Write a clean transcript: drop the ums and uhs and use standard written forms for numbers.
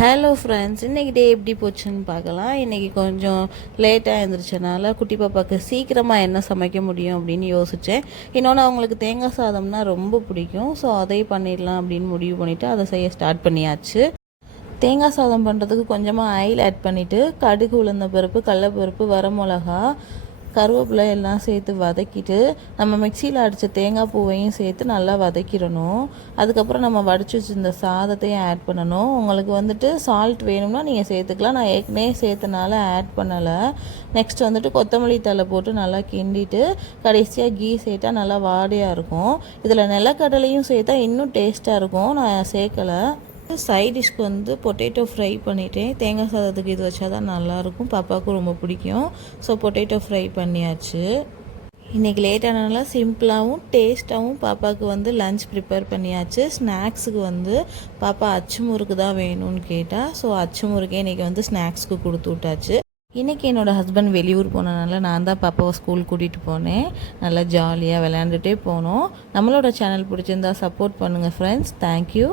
Hello friends, இன்றைக்கி டே எப்படி போச்சுன்னு பார்க்கலாம். இன்றைக்கி கொஞ்சம் லேட்டாக எழுந்திரிச்சனால குட்டி பாப்பாவுக்கு சீக்கிரமாக என்ன சமைக்க முடியும் அப்படின்னு யோசித்தேன். இன்னொன்று அவங்களுக்கு தேங்காய் சாதம்னா ரொம்ப பிடிக்கும். ஸோ அதையும் பண்ணிடலாம் அப்படின்னு முடிவு பண்ணிவிட்டு அதை செய்ய ஸ்டார்ட் பண்ணியாச்சு. தேங்காய் சாதம் பண்ணுறதுக்கு கொஞ்சமாக ஆயில் ஆட் பண்ணிவிட்டு கடுகு, உளுந்த பருப்பு, கடலைப்பருப்பு, வரமிளகா, கருவேப்பிலை எல்லாம் சேர்த்து வதக்கிட்டு நம்ம மிக்சியில் அடித்த தேங்காய் பூவையும் சேர்த்து நல்லா வதக்கிடணும். அதுக்கப்புறம் நம்ம வடித்து வச்சுருந்த சாதத்தையும் ஆட் பண்ணணும். உங்களுக்கு சால்ட் வேணும்னா நீங்கள் சேர்த்துக்கலாம். நான் ஏற்கனவே சேர்த்தனால ஆட் பண்ணலை. நெக்ஸ்ட் கொத்தமல்லி தழை போட்டு நல்லா கிண்டிட்டு கடைசியாக கீ சேர்த்தா நல்லா வாடையாக இருக்கும். இதில் நிலக்கடலையும் சேர்த்தா இன்னும் டேஸ்ட்டாக இருக்கும். நான் சேர்க்கலை. சைட் டிஷ்க்கு பொட்டேட்டோ ஃப்ரை பண்ணிட்டேன். தேங்காய் சாதத்துக்கு இது வச்சா தான் நல்லாயிருக்கும். பாப்பாவுக்கும் ரொம்ப பிடிக்கும். ஸோ பொட்டேட்டோ ஃப்ரை பண்ணியாச்சு. இன்றைக்கி லேட்டானால சிம்பிளாகவும் டேஸ்ட்டாகவும் பாப்பாவுக்கு லஞ்ச் ப்ரிப்பேர் பண்ணியாச்சு. ஸ்நாக்ஸுக்கு பாப்பா அச்சு முறுக்கு தான் வேணும்னு கேட்டால், ஸோ அச்சு முறுக்கே இன்றைக்கி ஸ்நாக்ஸுக்கு கொடுத்து விட்டாச்சு. இன்றைக்கி என்னோடய ஹஸ்பண்ட் வெளியூர் போனதுனால நான் தான் பாப்பாவை ஸ்கூல் கூட்டிகிட்டு போனேன். நல்லா ஜாலியாக விளையாண்டுட்டே போனோம். நம்மளோட சேனல் பிடிச்சிருந்தா சப்போர்ட் பண்ணுங்கள் ஃப்ரெண்ட்ஸ். தேங்க்யூ.